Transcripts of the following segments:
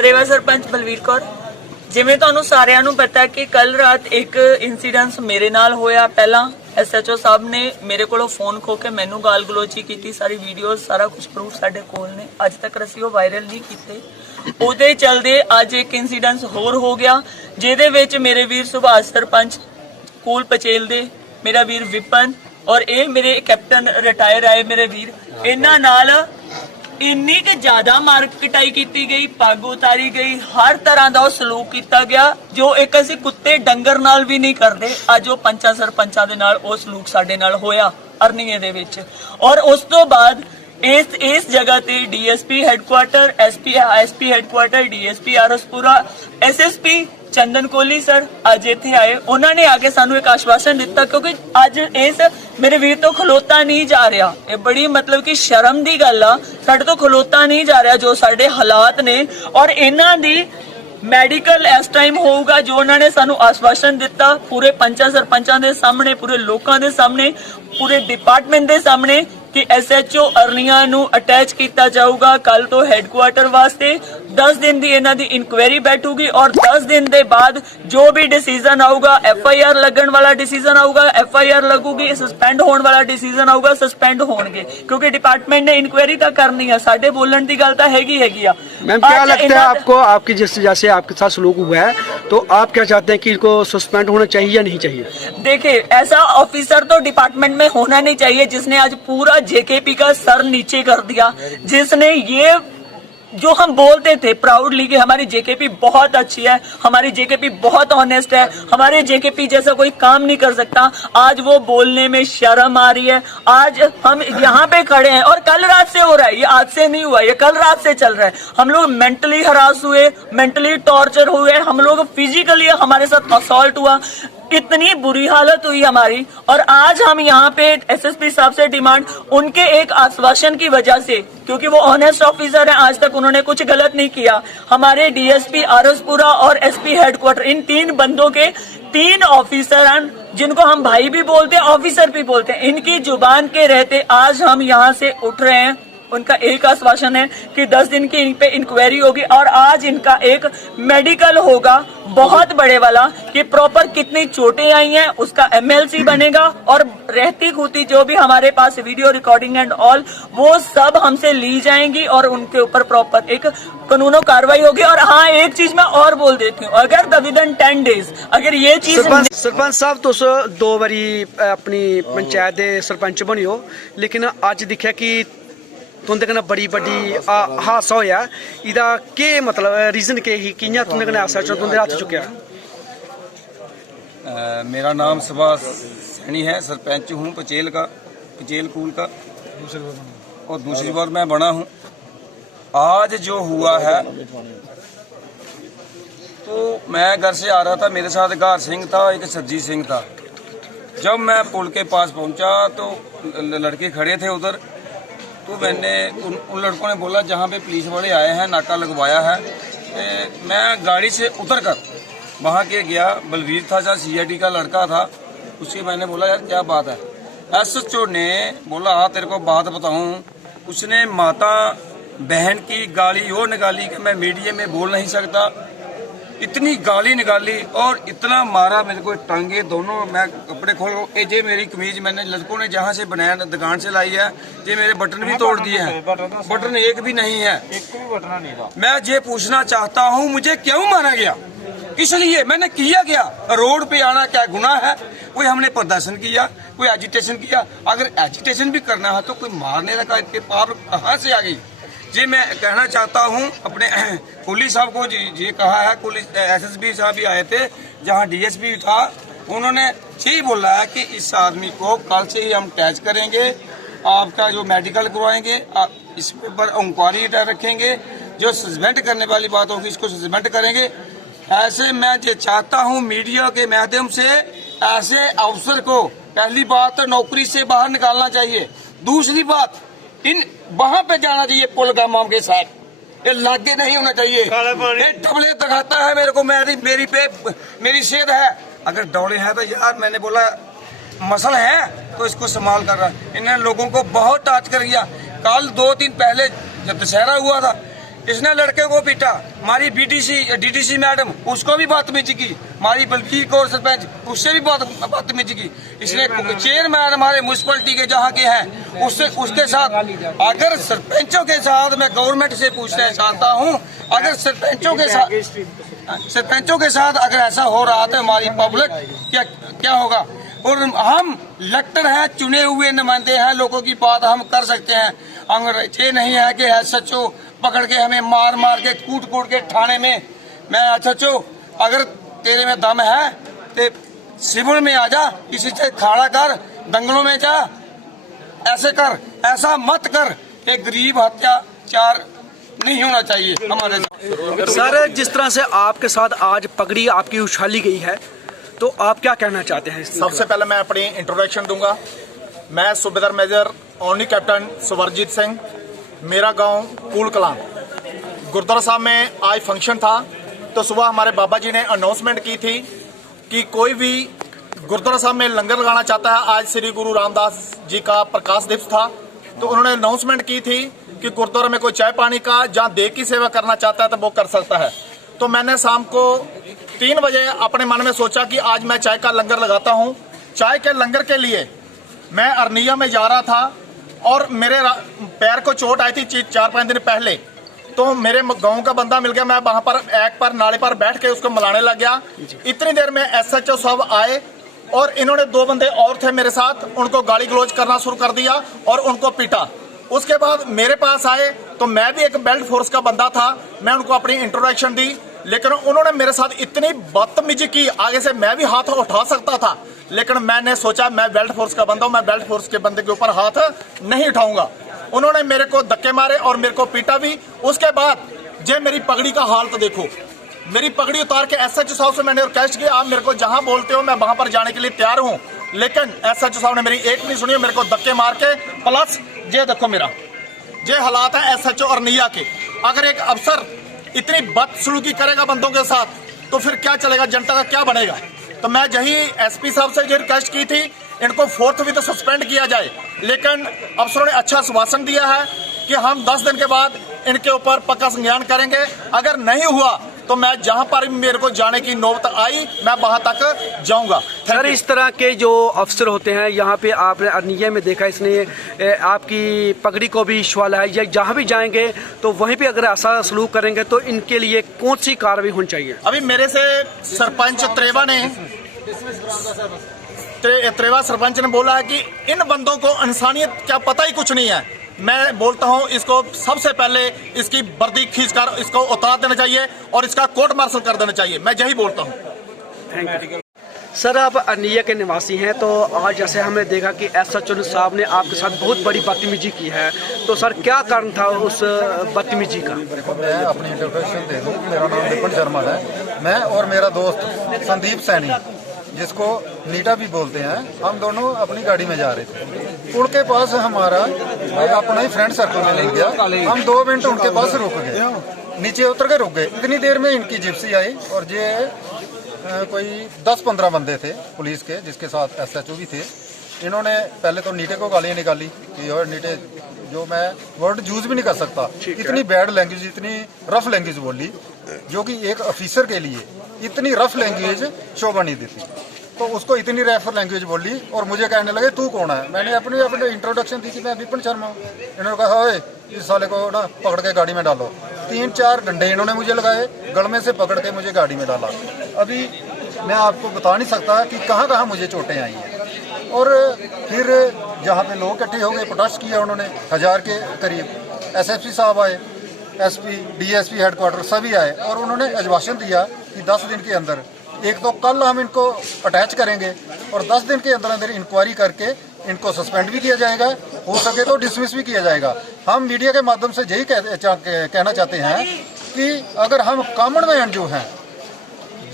रेवा सरपंच बलवीर कौर। जिवें तुहानूं सारिआं नूं पता है कि कल रात एक इंसीडेंस मेरे नाल होया। पहला SHO साहब ने मेरे कोलों फोन खो के मैनूं गाल गलोची की, सारी वीडियोज़ सारा कुछ प्रूफ साडे कोल ने, अज तक असीं ओह वायरल नहीं कीते। ਉਹਦੇ चलदे अज एक इंसीडेंस होर हो गया जिहदे विच मेरे वीर सुभाष सरपंच कूल पचेल दे, मेरा वीर विपन और ये मेरे कैप्टन रिटायर आए मेरे वीर, इन्हां नाल इन्नी कि ज्यादा मार कटाई की गई, पग उतारी गई, हर तरह का सलूक किया गया जो एक असीं कुत्ते डंगर नाल भी नहीं करते। अज वो पंचा सरपंचा दे नाल वो सलूक साडे नाल होया अरनीए दे विच। और उस तो बाद इस जगह ते DSP headquarter, SP headquarter, DSP Araspura, SSP चंदन कोहली सर अज इत्थे आए। उन्होंने आके सानू एक आश्वासन दिता क्योंकि अज इस मेरे वीर तो खलोता नहीं जा रहा। ये बड़ी मतलब कि शर्म की गल आ, साडे तो खलोता नहीं जा रहा जो साडे हालात ने। और इन्हां दी मैडिकल इस टाइम होगा जो उन्होंने सानू आश्वासन दिता पूरे पंचा सरपंचां दे सामने, पूरे लोकां दे सामने, पूरे डिपार्टमेंट दे सामने कि SHO अरनिया नू अटैच किया जाऊगा कल तो हैडकुआटर वास्ते। 10 दिन की इन्हां दी इंक्वायरी बैठूगी और 10 दिन के बाद जो भी डिसीजन आऊगा, FIR लगन वाला डिसीजन आऊगा, FIR लगूगी, सस्पेंड होने वाला डिसीजन आऊगा, सस्पेंड होंगे क्योंकि डिपार्टमेंट ने इंक्वायरी तो करनी है। साडे बोलण दी गल तां हैगी आ। मैम क्या लगता है आपको, आपकी जिस जैसे आपके साथ सलूक हुआ है तो आप क्या चाहते हैं कि इनको सस्पेंड होना चाहिए या नहीं चाहिए? देखिए ऐसा ऑफिसर तो डिपार्टमेंट में होना नहीं चाहिए जिसने आज पूरा JKP का सर नीचे कर दिया, जिसने ये जो हम बोलते थे प्राउडली कि हमारी JKP बहुत अच्छी है, हमारी JKP बहुत ऑनेस्ट है, हमारे JKP जैसा कोई काम नहीं कर सकता, आज वो बोलने में शर्म आ रही है। आज हम यहाँ पे खड़े हैं और कल रात से हो रहा है, ये आज से नहीं हुआ, ये कल रात से चल रहा है। हम लोग मेंटली हरास हुए, मेंटली टॉर्चर हुए, हम लोग फिजिकली हमारे साथ असॉल्ट हुआ, इतनी बुरी हालत हुई हमारी। और आज हम यहाँ पे SSP साहब से डिमांड उनके एक आश्वासन की वजह से, क्योंकि वो ऑनेस्ट ऑफिसर हैं, आज तक उन्होंने कुछ गलत नहीं किया। हमारे DSP आरसपुरा और SP हेडक्वार्टर, इन 3 बंदों के 3 ऑफिसर हैं जिनको हम भाई भी बोलते हैं, ऑफिसर भी बोलते हैं। इनकी जुबान के रहते आज हम यहाँ से उठ रहे हैं। उनका एक आश्वासन है कि 10 दिन की इन पे इंक्वायरी होगी और आज इनका एक मेडिकल होगा बहुत बड़े वाला कि प्रॉपर कितनी चोटें आई हैं उसका MLC बनेगा और रहती खूती जो भी हमारे पास वीडियो रिकॉर्डिंग एंड ऑल वो सब हमसे ली जाएंगी और उनके ऊपर प्रॉपर एक कानूनो कार्रवाई होगी। और हाँ एक चीज मैं और बोल देती हूँ, अगर विदिन 10 डेज अगर ये चीज सरपंच साहब तुस 2 बारी अपनी पंचायत के सरपंच बने हो, लेकिन अज दिखा कि तुंदे कन्नै बड़ी बड्डी हादसा होया, इहदा केह् मतलब रीजन केह् ही, कि'यां तुंदे कन्नै SHO तुंदे हत्थ चुक्केआ? मेरा नाम सुभाष सैनी है, सरपंच हूँ पचेल कूल का और दूसरी बार मैं बना हूँ। आज जो हुआ है तो मैं घर से आ रहा था, मेरे साथ गार सिंह था, एक सरजीत सिंह था। जब मैं पुल के पास पहुंचा तो लड़के खड़े थे उधर, तो मैंने उन लड़कों ने बोला जहाँ पे पुलिस वाले आए हैं नाका लगवाया है। मैं गाड़ी से उतर कर वहाँ के गया, बलवीर था जहाँ CID का लड़का था, उससे मैंने बोला यार क्या बात है। SHO ने बोला हाँ तेरे को बात बताऊँ। उसने माता बहन की गाली वो निकाली कि मैं मीडिया में बोल नहीं सकता, इतनी गाली निकाली और इतना मारा मेरे को, टांगे दोनों, मैं कपड़े खोल ये मेरी कमीज मैंने लड़कों ने जहाँ से बनाया दुकान से लाई है, ये मेरे बटन भी तोड़ दिए हैं, बटन एक भी नहीं है, एक भी बटन नहीं था। मैं ये पूछना चाहता हूँ मुझे क्यों मारा गया, इसलिए मैंने किया गया, रोड पे आना क्या गुनाह है? कोई हमने प्रदर्शन किया, कोई एजिटेशन किया, अगर एजिटेशन भी करना है तो कोई मारने का इनके पार कहाँ से आ गई? जी मैं कहना चाहता हूँ अपने पुलिस साहब को, ये कहा है पुलिस SSP साहब भी आए थे, जहाँ DSP था, उन्होंने यही बोला है कि इस आदमी को कल से ही हम टैच करेंगे, आपका जो मेडिकल करवाएंगे, इस पर इंक्वायरी रखेंगे, जो सस्पेंड करने वाली बात होगी इसको सस्पेंड करेंगे। ऐसे मैं ये चाहता हूँ मीडिया के माध्यम से ऐसे अफसर को पहली बात नौकरी से बाहर निकालना चाहिए, दूसरी बात इन वहां पे जाना चाहिए पुल गामा के साथ, ये लागे नहीं होना चाहिए। ये डबले दिखाता है मेरे को, मेरी सेहत है, अगर डबले है तो यार मैंने बोला मसल है तो इसको संभाल कर रहा। इन्होंने लोगों को बहुत टाच कर दिया। कल 2 दिन पहले जब दशहरा हुआ था इसने लड़के को पीटा, हमारी डीटीसी मैडम उसको भी बदतमीजी की, हमारी बल्कि कौर सरपंच उससे भी बदतमीजी की। इसने चेयरमैन हमारे म्यूनसिपलिटी के जहाँ के हैं उसके साथ, अगर सरपंचों के साथ मैं गवर्नमेंट से पूछना चाहता हूँ, अगर सरपंचों के साथ अगर ऐसा हो रहा तो हमारी पब्लिक क्या होगा। और हम इलेक्टेड हैं, चुने हुए नुमाइंदे हैं, लोगों की बात हम कर सकते हैं। ये नहीं है कि SHO पकड़ के हमें मार के कूट के थाने में, मैं SHO अगर तेरे में दम है तो सिविल में आ जा, किसी से खड़ा कर, दंगलों में जा, ऐसे कर, ऐसा मत कर। एक गरीब हत्याचार नहीं होना चाहिए हमारे साथ। सर, जिस तरह से आपके साथ आज पगड़ी आपकी उछाली गई है, तो आप क्या कहना चाहते हैं? सबसे पहले मैं अपनी इंट्रोडक्शन दूंगा। मैं सूबेदार मेजर ओनली कैप्टन सुवरजीत सिंह, मेरा गांव कूल कलां। गुरुद्वारा साहब में आज फंक्शन था, तो सुबह हमारे बाबा जी ने अनाउंसमेंट की थी कि कोई भी गुरुद्वारा साहब में लंगर लगाना चाहता है। आज श्री गुरु रामदास जी का प्रकाश दिवस था, तो उन्होंने अनाउंसमेंट की थी कि गुरुद्वारा में कोई चाय पानी का जहाँ देव की सेवा करना चाहता है तो वो कर सकता है। तो मैंने शाम को 3 बजे अपने मन में सोचा कि आज मैं चाय का लंगर लगाता हूँ। चाय के लंगर के लिए मैं अरनिया में जा रहा था और मेरे पैर को चोट आई थी 4-5 दिन पहले, तो मेरे गांव का बंदा मिल गया। मैं वहां पर एक पर नाले पर बैठ के उसको मिलाने लग गया। इतनी देर में SHO साहब आए और इन्होंने 2 बंदे और थे मेरे साथ, उनको गाली गलौज करना शुरू कर दिया और उनको पीटा। उसके बाद मेरे पास आए, तो मैं भी एक बेल्ट फोर्स का बंदा था, मैं उनको अपनी इंट्रोडक्शन दी, लेकिन उन्होंने मेरे साथ इतनी बदतमीजी की। आगे से मैं भी हाथ उठा सकता था, लेकिन मैंने सोचा मैं बेल्ट फोर्स का बंदा हूं, मैं बेल्ट फोर्स के बंदे के ऊपर हाथ नहीं उठाऊंगा। उन्होंने मेरे को धक्के मारे और मेरे को पीटा भी। उसके बाद जे मेरी पगड़ी का हालत देखो, मेरी पगड़ी उतार के SHO साहब से मैंने रिक्वेस्ट किया, आप मेरे को जहां बोलते हो मैं वहां पर जाने के लिए तैयार हूं, लेकिन SHO साहब ने मेरी एक नहीं सुनी, मेरे को धक्के मार के। प्लस ये देखो मेरा ये हालात है SHO अरनिया के। अगर एक अफसर इतनी बदसलूकी करेगा बंदों के साथ, तो फिर क्या चलेगा, जनता का क्या बनेगा। तो मैं यही SP साहब से ये रिक्वेस्ट की थी, इनको 4th भी तो सस्पेंड किया जाए, लेकिन अफसरों ने अच्छा आश्वासन दिया है कि हम 10 दिन के बाद इनके ऊपर पक्का संज्ञान करेंगे। अगर नहीं हुआ तो मैं जहां पर मेरे को जाने की नौबत आई मैं वहां तक जाऊंगा। सर, इस तरह के जो अफसर होते हैं, यहाँ पे आपने अरनिया में देखा, इसने आपकी पगड़ी को भी छुआला है, या जहाँ भी जाएंगे तो वहीं पे अगर ऐसा सलूक करेंगे तो इनके लिए कौन सी कार्रवाई होनी चाहिए? अभी मेरे से सरपंच त्रेवा सरपंच ने बोला है कि इन बंदों को इंसानियत क्या पता ही कुछ नहीं है। मैं बोलता हूं इसको सबसे पहले इसकी वर्दी खींचकर इसको उतार देना चाहिए और इसका कोर्ट मार्शल कर देना चाहिए। मैं यही बोलता हूं। Thank you. सर, आप अरनिया के निवासी हैं, तो आज जैसे हमने देखा कि SHO साहब ने आपके साथ बहुत बड़ी बदतमीजी की है, तो सर क्या कारण था उस बदतमीजी का? मैं अपनी इंट्रोडक्शन दे दूं। मेरा नाम विपिन शर्मा है। मैं और मेरा दोस्त संदीप सैनी, जिसको नीटा भी बोलते हैं, हम दोनों अपनी गाड़ी में जा रहे थे। पुल के पास हमारा अपना ही फ्रेंड सर्कल में मिल गया। हम 2 मिनट उनके पास रुक गए, नीचे उतर के रुक गए। इतनी देर में इनकी जिप्सी आई और ये कोई 10-15 बंदे थे पुलिस के, जिसके साथ SHO भी थे। इन्होंने पहले तो नीटे को गालियां निकाली कि और नीटे, जो मैं वर्ड यूज भी नहीं कर सकता, इतनी बैड लैंग्वेज, इतनी रफ लैंग्वेज बोली, जो कि एक ऑफिसर के लिए इतनी रफ लैंग्वेज शोभा नहीं देती। तो उसको इतनी रफ लैंग्वेज बोली और मुझे कहने लगे तू कौन है। मैंने अपनी इंट्रोडक्शन दी कि मैं विपिन शर्मा हूँ। इन्होंने कहा ओए इस साले को ना पकड़ के गाड़ी में डालो। 3-4 डंडे इन्होंने मुझे लगाए, गलमे से पकड़ के मुझे गाड़ी में डाला। अभी मैं आपको बता नहीं सकता कि कहाँ मुझे चोटें आई हैं। और फिर जहाँ पे लोग इकट्ठे हो गए, प्रोटेस्ट किया उन्होंने, 1000 के करीब। SSP साहब आए, SP DSP हेडक्वार्टर सभी आए और उन्होंने आश्वासन दिया कि 10 दिन के अंदर, एक तो कल हम इनको अटैच करेंगे और 10 दिन के अंदर अंदर इंक्वायरी करके इनको सस्पेंड भी किया जाएगा, हो सके तो डिसमिस भी किया जाएगा। हम मीडिया के माध्यम से यही कहना चाहते हैं कि अगर हम कॉमन मैन जो हैं,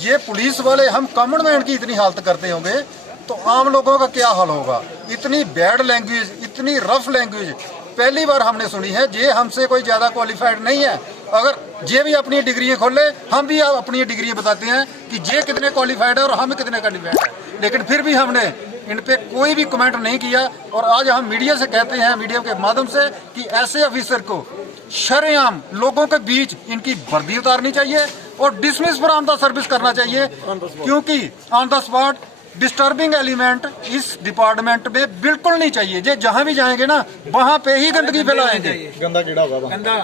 ये पुलिस वाले हम कॉमन मैन की इतनी हालत करते होंगे तो आम लोगों का क्या हाल होगा। इतनी बैड लैंग्वेज, इतनी रफ लैंग्वेज पहली बार हमने सुनी है। ये हमसे कोई ज़्यादा क्वालिफाइड नहीं है। अगर ये भी अपनी डिग्री खोले, हम भी अपनी डिग्री बताते हैं कि ये कितने क्वालिफाइड है और हम कितने क्वालिफाइड है, लेकिन फिर भी हमने इन पे कोई भी कमेंट नहीं किया। और आज हम मीडिया से कहते हैं, मीडिया के माध्यम से, कि ऐसे ऑफिसर को शरेआम लोगों के बीच इनकी वर्दी उतारनी चाहिए और dismiss for on the service करना चाहिए, क्योंकि on the spot disturbing element इस डिपार्टमेंट में बिल्कुल नहीं चाहिए। जे जहां भी जाएंगे ना वहां पे ही गंदगी फैलाएंगे। गंदा कीड़ा होगा